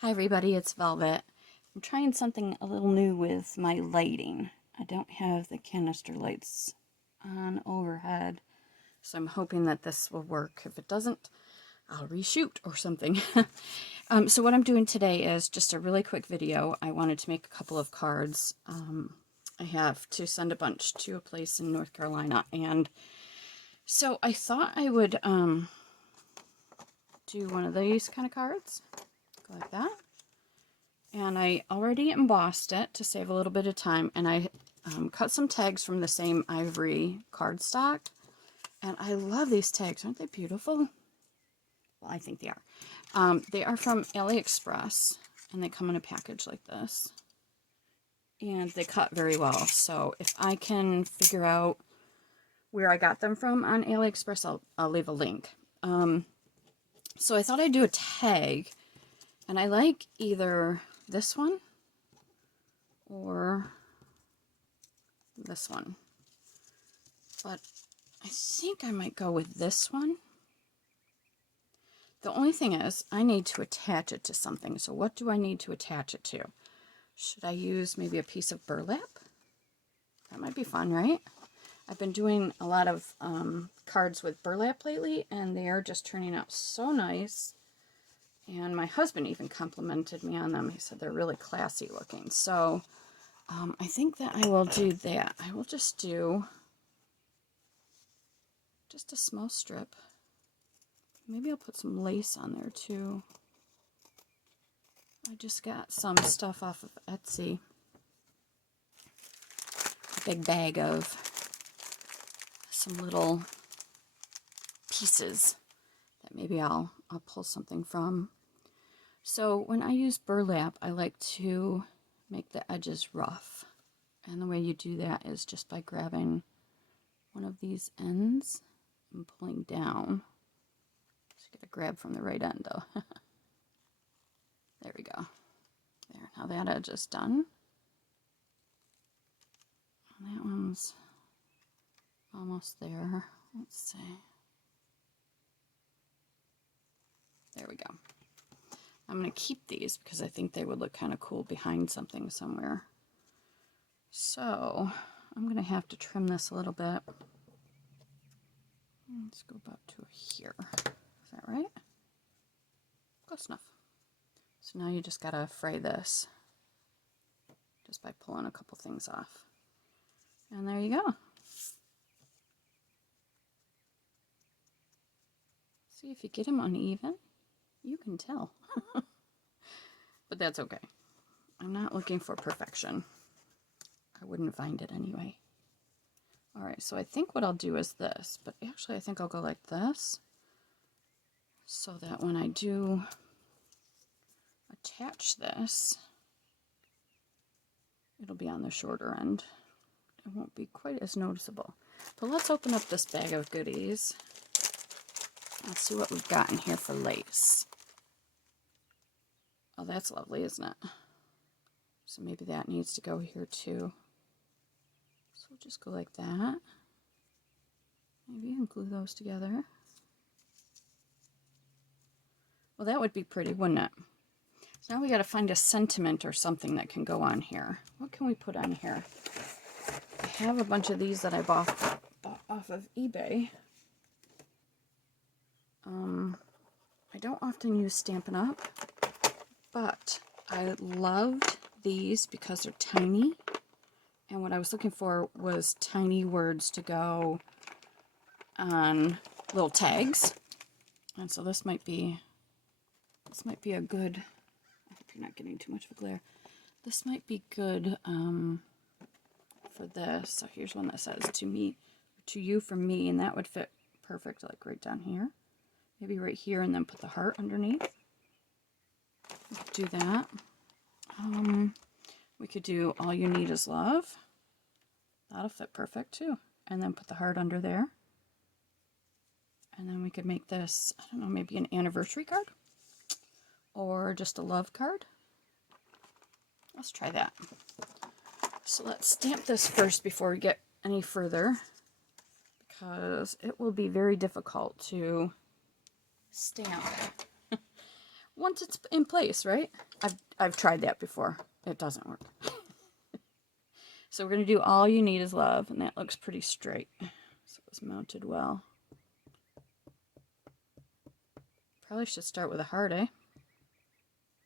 Hi everybody, it's Velvet. I'm trying something a little new with my lighting. I don't have the canister lights on overhead, so I'm hoping that this will work. If it doesn't, I'll reshoot or something. So what I'm doing today is just a really quick video. I wanted to make a couple of cards. I have to send a bunch to a place in North Carolina, and so I thought I would do one of these kind of cards. Go like that. And I already embossed it to save a little bit of time, and I cut some tags from the same ivory cardstock, and I love these tags. Aren't they beautiful? Well, I think they are. They are from AliExpress, and they come in a package like this, and they cut very well. So if I can figure out where I got them from on AliExpress, I'll leave a link. So I thought I'd do a tag, and I like either this one or this one, but I think I might go with this one. The only thing is I need to attach it to something. So what do I need to attach it to? Should I use maybe a piece of burlap? That might be fun, right? I've been doing a lot of cards with burlap lately, and they are just turning out so nice. And my husband even complimented me on them. He said they're really classy looking. So I think that I will do that. I will just do just a small strip. Maybe I'll put some lace on there too. I just got some stuff off of Etsy. A big bag of some little pieces that maybe I'll pull something from. So when I use burlap, I like to make the edges rough. And the way you do that is just by grabbing one of these ends and pulling down. Just get a grab from the right end though. There we go. There, now that edge is done. And that one's almost there. Let's see. There we go. I'm going to keep these because I think they would look kind of cool behind something somewhere. So I'm going to have to trim this a little bit. Let's go about to here. Is that right? Close enough. So now you just got to fray this just by pulling a couple things off. And there you go. See, if you get them uneven, you can tell. But that's okay. I'm not looking for perfection. I wouldn't find it anyway. Alright, so I think what I'll do is this, but actually I think I'll go like this, so that when I do attach this, it'll be on the shorter end. It won't be quite as noticeable. But let's open up this bag of goodies. Let's see what we've got in here for lace. Oh, that's lovely, isn't it? So maybe that needs to go here too. So we'll just go like that. Maybe you can glue those together. Well, that would be pretty, wouldn't it? So now we got to find a sentiment or something that can go on here. What can we put on here? I have a bunch of these that I bought off of eBay. I don't often use Stampin' Up, but I loved these because they're tiny. And what I was looking for was tiny words to go on little tags. And so this might be a good, I hope you're not getting too much of a glare. This might be good for this. So here's one that says to me, to you from me, and that would fit perfect like right down here. Maybe right here, and then put the heart underneath. Do that. We could do all you need is love. That'll fit perfect too. And then put the heart under there. And then we could make this, I don't know, maybe an anniversary card? Or just a love card? Let's try that. So let's stamp this first before we get any further, because it will be very difficult to stamp once it's in place, right? I've tried that before. It doesn't work. So we're going to do All You Need Is Love, and that looks pretty straight. So it was mounted well. Probably should start with a heart, eh?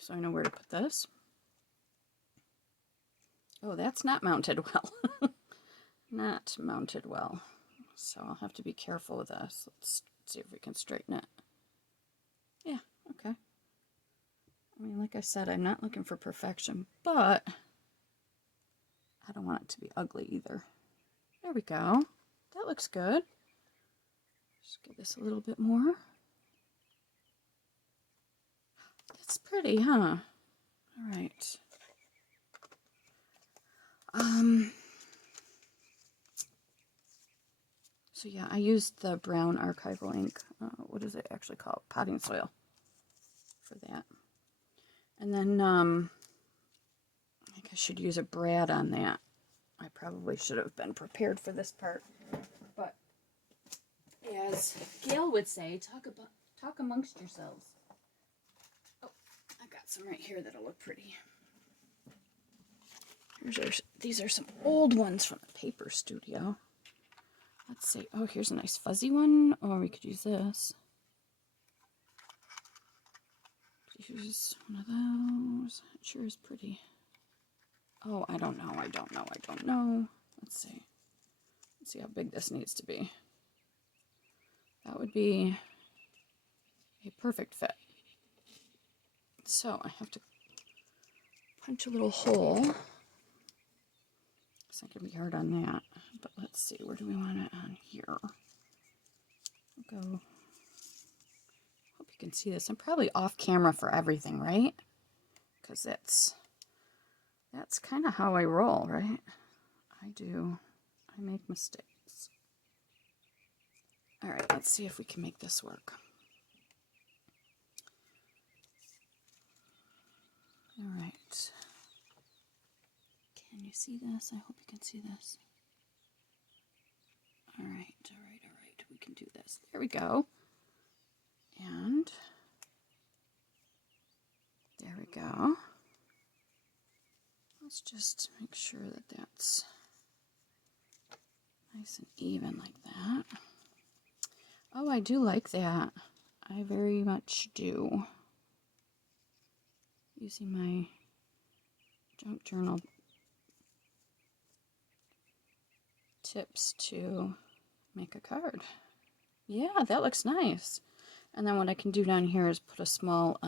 So I know where to put this. Oh, that's not mounted well. Not mounted well. So I'll have to be careful with this. Let's see if we can straighten it. Yeah, okay. I mean, like I said, I'm not looking for perfection, but I don't want it to be ugly either. There we go. That looks good. Just give this a little bit more. That's pretty, huh? All right. So yeah, I used the brown archival ink. What is it actually called? Potting soil for that. And then I think I should use a brad on that. I probably should have been prepared for this part. But as Gail would say, talk amongst yourselves. Oh, I got some right here that'll look pretty. These are some old ones from the paper studio. Let's see. Oh, here's a nice fuzzy one. Or we could use this. Use one of those. It sure is pretty. Oh, I don't know. Let's see. Let's see how big this needs to be. That would be a perfect fit. So I have to punch a little hole. It's not going to be hard on that. But let's see. Where do we want it on here? We'll go. Hope you can see this. I'm probably off camera for everything, right? Because that's kind of how I roll, right? I make mistakes. All right, let's see if we can make this work. All right. Can you see this? I hope you can see this. All right. We can do this. There we go. And there we go. Let's just make sure that that's nice and even like that. Oh, I do like that. I very much do. Using my junk journal tips to make a card. Yeah, that looks nice. And then what I can do down here is put a small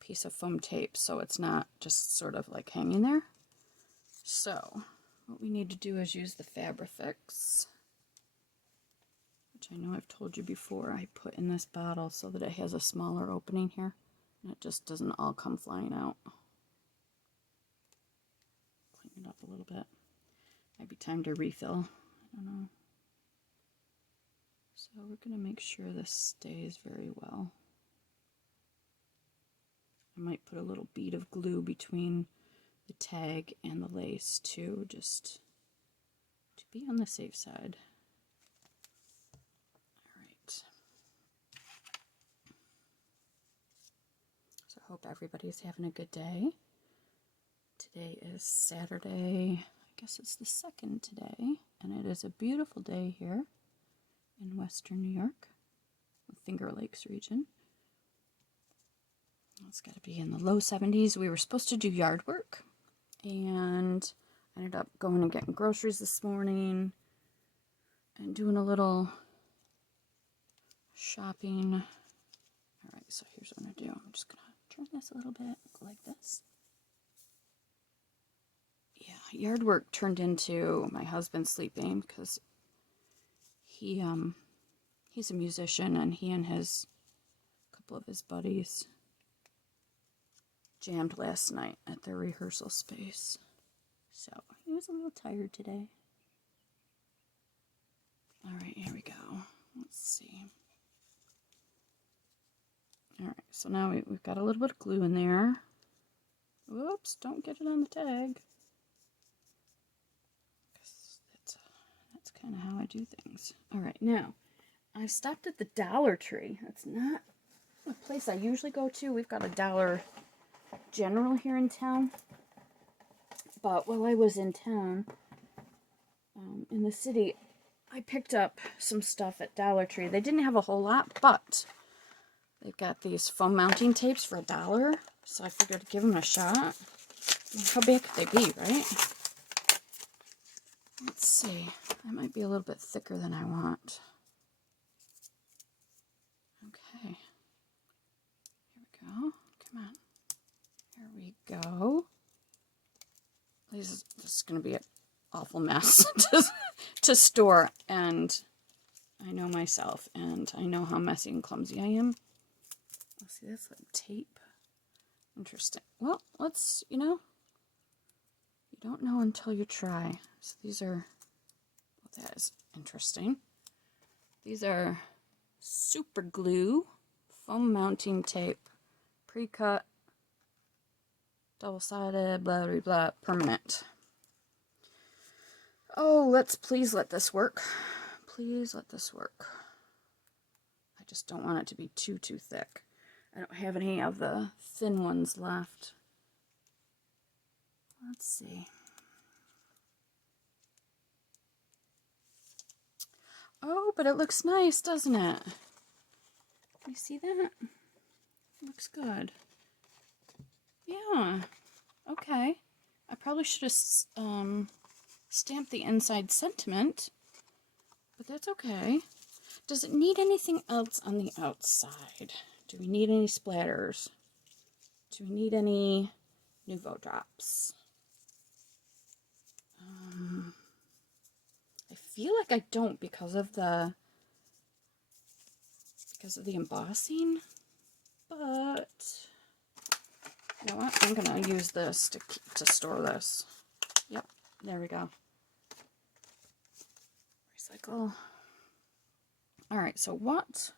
piece of foam tape so it's not just sort of like hanging there. So what we need to do is use the Fabrifix, which I know I've told you before I put in this bottle so that it has a smaller opening here and it just doesn't all come flying out. Clean it up a little bit. Might be time to refill. I don't know. So we're going to make sure this stays very well. I might put a little bead of glue between the tag and the lace too, just to be on the safe side. All right. So I hope everybody's having a good day. Today is Saturday. I guess it's the 2nd today, and it is a beautiful day here in western New York, the Finger Lakes region. It's got to be in the low 70s. We were supposed to do yard work, and I ended up going and getting groceries this morning and doing a little shopping. All right, so here's what I'm going to do. I'm just going to turn this a little bit, go like this. Yeah, yard work turned into my husband sleeping because he's a musician, and he and a couple of his buddies jammed last night at their rehearsal space. So he was a little tired today. All right, here we go. Let's see. All right, so now we've got a little bit of glue in there. Whoops, don't get it on the tag. That's kind of how I do things. All right, now I stopped at the Dollar Tree. That's not a place I usually go to. We've got a Dollar General here in town. But while I was in town, in the city, I picked up some stuff at Dollar Tree. They didn't have a whole lot, but they've got these foam mounting tapes for $1. So I figured to give them a shot. How big could they be, right? Let's see. That might be a little bit thicker than I want. Okay. Here we go. Come on. Here we go. This is going to be an awful mess to store, and I know myself, and I know how messy and clumsy I am. Let's see, that's like tape. Interesting. Well, let's, you don't know until you try. So these are, well, that is interesting. These are super glue, foam mounting tape, pre-cut, double-sided, blah, blah, blah, permanent. Oh, please let this work. Please let this work. I just don't want it to be too thick. I don't have any of the thin ones left. Let's see. Oh, but it looks nice, doesn't it? You see that? It looks good. Yeah. Okay. I probably should have stamped the inside sentiment, but that's okay. Does it need anything else on the outside? Do we need any splatters? Do we need any Nuvo drops? I feel like I don't because of the embossing, but you know what? I'm gonna use this to store this. Yep, there we go. Recycle. All right, so what?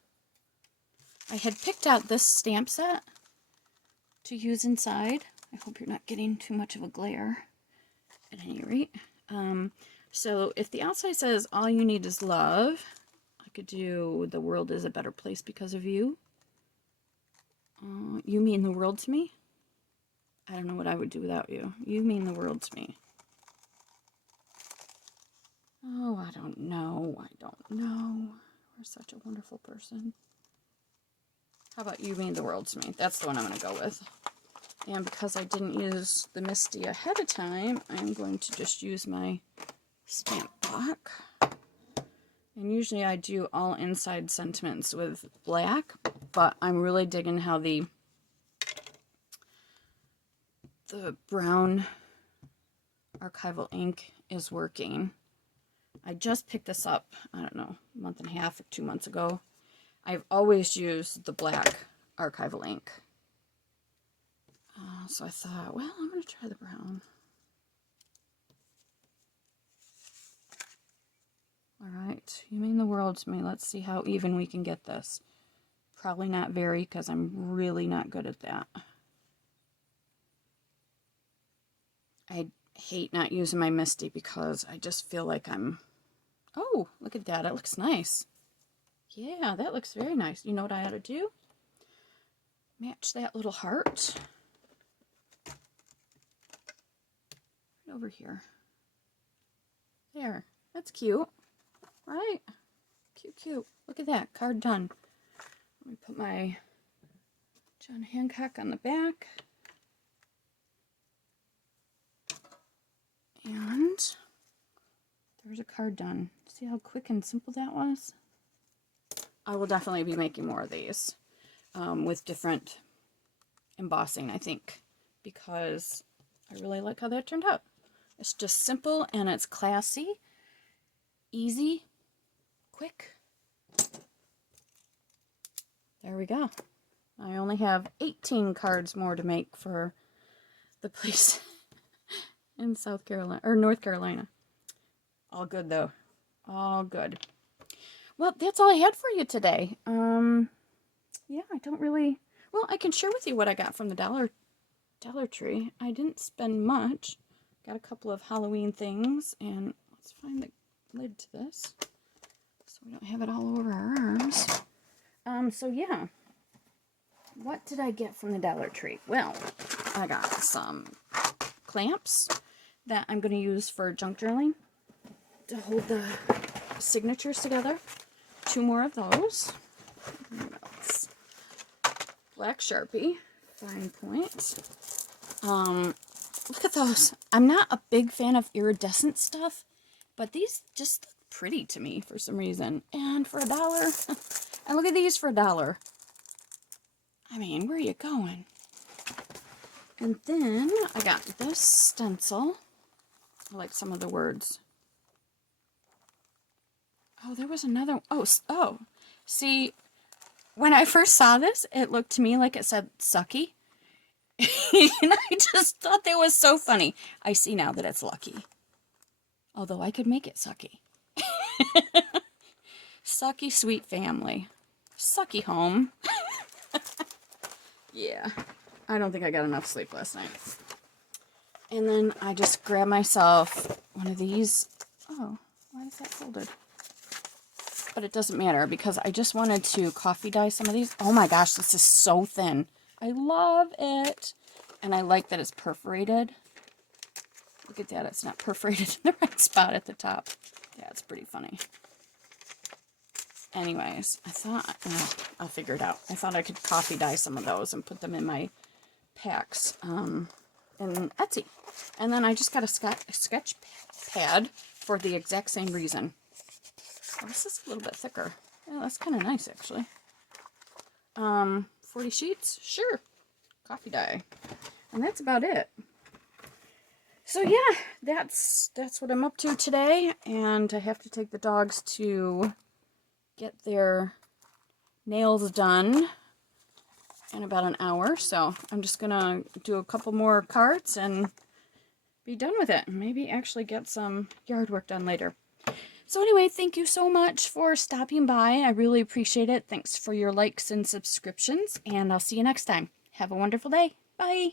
I had picked out this stamp set to use inside. I hope you're not getting too much of a glare at any rate. So if the outside says all you need is love, I could do the world is a better place because of you. You mean the world to me? I don't know what I would do without you. You mean the world to me. Oh, I don't know. I don't know. You're such a wonderful person. How about you mean the world to me? That's the one I'm going to go with. And because I didn't use the Misty ahead of time, I'm going to just use my stamp block. And usually I do all inside sentiments with black, but I'm really digging how the brown archival ink is working. I just picked this up, I don't know, a month and a half or 2 months ago. I've always used the black archival ink. So I thought, well, I'm going to try the brown. Alright, you mean the world to me. Let's see how even we can get this. Probably not very, because I'm really not good at that. I hate not using my Misty because I just feel like I'm... Oh, look at that. It looks nice. Yeah, that looks very nice. You know what I ought to do? Match that little heart. Right over here. There. That's cute. Right? Cute, cute. Look at that. Card done. Let me put my John Hancock on the back. And there's a card done. See how quick and simple that was? I will definitely be making more of these with different embossing, I think, because I really like how that turned out. It's just simple and it's classy, easy, quick. There we go. I only have 18 cards more to make for the place in South Carolina, or North Carolina. All good, though. All good. Well, that's all I had for you today. Yeah, I don't really... Well, I can share with you what I got from the Dollar Tree. I didn't spend much. Got a couple of Halloween things, and let's find the lid to this so we don't have it all over our arms. So yeah. what did I get from the Dollar Tree? Well, I got some clamps that I'm going to use for junk journaling to hold the signatures together. 2 more of those. What else? Black Sharpie, fine point. Look at those. I'm not a big fan of iridescent stuff, but these just look pretty to me for some reason. And for $1, and look at these for $1. I mean, where are you going? And then I got this stencil. I like some of the words. Oh, there was another. Oh, see, when I first saw this, it looked to me like it said sucky. And I just thought that was so funny. I see now that it's lucky. Although I could make it sucky. Sucky sweet family. Sucky home. Yeah. I don't think I got enough sleep last night. And then I just grabbed myself one of these. Oh, why is that folded? But it doesn't matter because I just wanted to coffee dye some of these. Oh my gosh, this is so thin. I love it. And I like that it's perforated. Look at that, it's not perforated in the right spot at the top. Yeah, it's pretty funny. Anyways, I thought, I'll figure it out. I thought I could coffee dye some of those and put them in my packs in Etsy. And then I just got a sketch pad for the exact same reason. Oh, this is a little bit thicker. Yeah, that's kind of nice, actually. 40 sheets? Sure. Coffee dye. And that's about it. So yeah, that's what I'm up to today. And I have to take the dogs to get their nails done in about an hour. So I'm just going to do a couple more cards and be done with it. Maybe actually get some yard work done later. So anyway, thank you so much for stopping by. I really appreciate it. Thanks for your likes and subscriptions, and I'll see you next time. Have a wonderful day. Bye.